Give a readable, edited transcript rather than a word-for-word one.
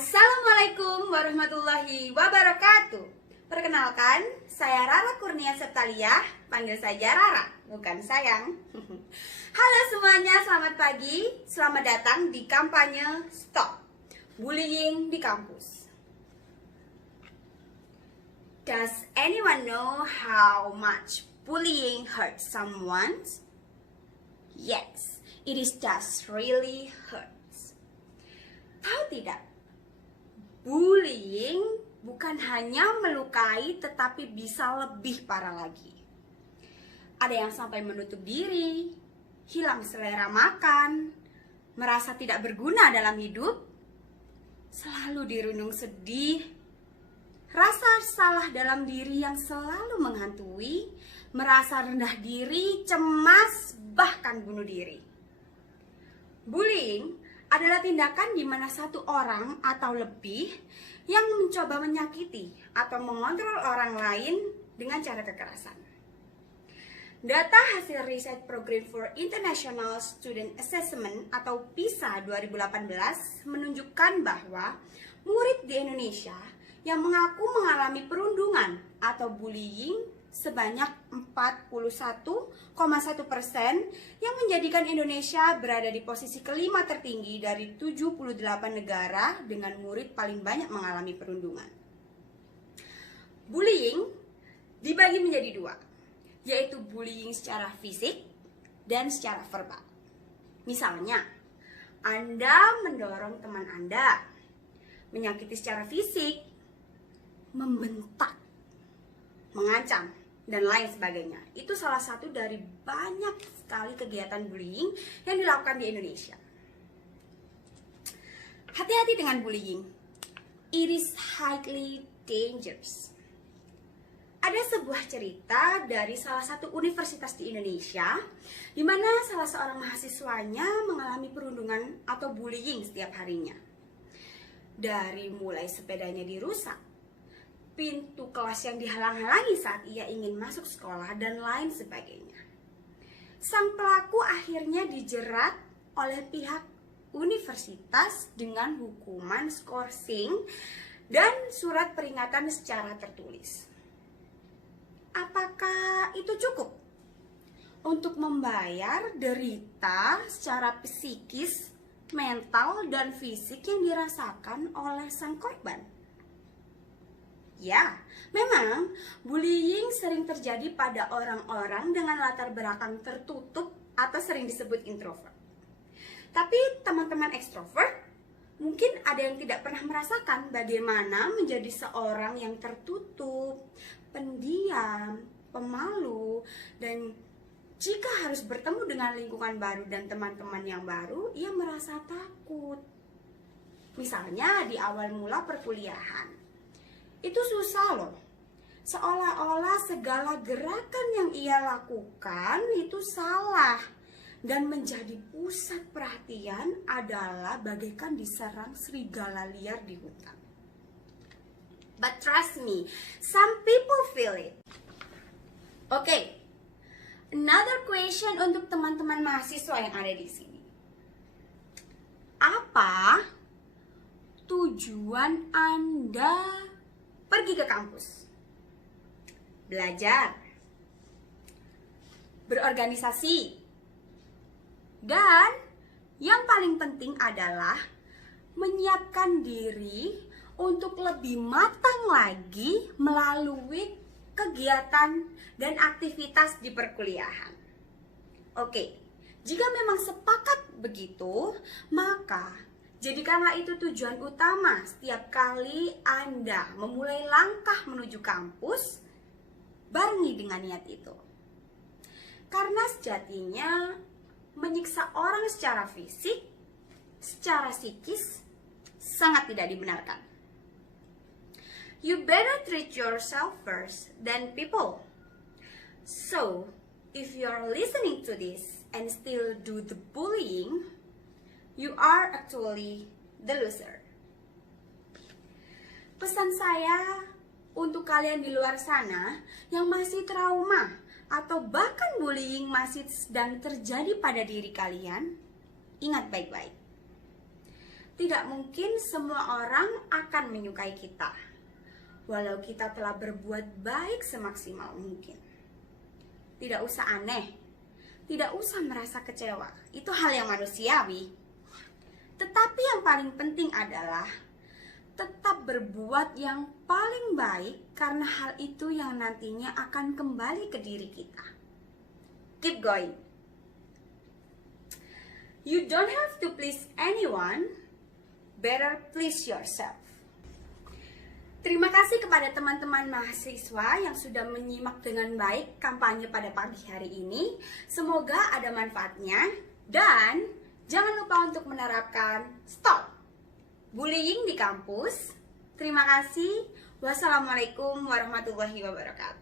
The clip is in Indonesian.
Assalamualaikum warahmatullahi wabarakatuh. Perkenalkan, saya Rara Kurnia Septaliah, panggil saja Rara, bukan sayang. Halo semuanya, selamat pagi. Selamat datang di kampanye Stop Bullying di Kampus. Does anyone know how much bullying hurts someone? Yes, it is just really hurts. Tahu tidak? Bullying bukan hanya melukai, tetapi bisa lebih parah lagi. Ada yang sampai menutup diri, hilang selera makan, merasa tidak berguna dalam hidup, selalu dirundung sedih, rasa salah dalam diri yang selalu menghantui, merasa rendah diri, cemas, bahkan bunuh diri. Bullying adalah tindakan di mana satu orang atau lebih yang mencoba menyakiti atau mengontrol orang lain dengan cara kekerasan. Data hasil riset Program for International Student Assessment atau PISA 2018 menunjukkan bahwa murid di Indonesia yang mengaku mengalami perundungan atau bullying sebanyak 41,1%, yang menjadikan Indonesia berada di posisi kelima tertinggi dari 78 negara dengan murid paling banyak mengalami perundungan. Bullying dibagi menjadi dua, yaitu bullying secara fisik dan secara verbal. Misalnya, Anda mendorong teman Anda, menyakiti secara fisik, membentak, mengancam, dan lain sebagainya. Itu salah satu dari banyak sekali kegiatan bullying yang dilakukan di Indonesia. Hati-hati dengan bullying. It is highly dangerous. Ada sebuah cerita dari salah satu universitas di Indonesia, di mana salah seorang mahasiswanya mengalami perundungan atau bullying setiap harinya. Dari mulai sepedanya dirusak, pintu kelas yang dihalang-halangi saat ia ingin masuk sekolah, dan lain sebagainya. Sang pelaku akhirnya dijerat oleh pihak universitas dengan hukuman skorsing dan surat peringatan secara tertulis. Apakah itu cukup untuk membayar derita secara psikis, mental, dan fisik yang dirasakan oleh sang korban? Ya, memang bullying sering terjadi pada orang-orang dengan latar belakang tertutup atau sering disebut introvert. Tapi teman-teman ekstrovert, mungkin ada yang tidak pernah merasakan bagaimana menjadi seorang yang tertutup, pendiam, pemalu, dan jika harus bertemu dengan lingkungan baru dan teman-teman yang baru, ia merasa takut. Misalnya di awal mula perkuliahan. Itu susah loh, seolah-olah segala gerakan yang ia lakukan itu salah, dan menjadi pusat perhatian adalah bagaikan diserang serigala liar di hutan. But trust me, some people feel it. Oke, another question untuk teman-teman mahasiswa yang ada di sini. Apa tujuan Anda pergi ke kampus? Belajar, berorganisasi, dan yang paling penting adalah menyiapkan diri untuk lebih matang lagi melalui kegiatan dan aktivitas di perkuliahan. Oke, jika memang sepakat begitu, maka jadikanlah itu tujuan utama setiap kali Anda memulai langkah menuju kampus, barengi dengan niat itu. Karena sejatinya menyiksa orang secara fisik, secara psikis, sangat tidak dibenarkan. You better treat yourself first than people. So, if you're listening to this and still do the bullying, you are actually the loser. Pesan saya untuk kalian di luar sana yang masih trauma atau bahkan bullying masih sedang terjadi pada diri kalian, ingat baik-baik. tidak mungkin semua orang akan menyukai kita, walau kita telah berbuat baik semaksimal mungkin. Tidak usah aneh, tidak usah merasa kecewa, itu hal yang manusiawi. Tetapi yang paling penting adalah tetap berbuat yang paling baik, karena hal itu yang nantinya akan kembali ke diri kita. Keep going. You don't have to please anyone, better please yourself. Terima kasih kepada teman-teman mahasiswa yang sudah menyimak dengan baik kampanye pada pagi hari ini. Semoga ada manfaatnya, dan jangan lupa untuk menerapkan stop bullying di kampus. Terima kasih. Wassalamualaikum warahmatullahi wabarakatuh.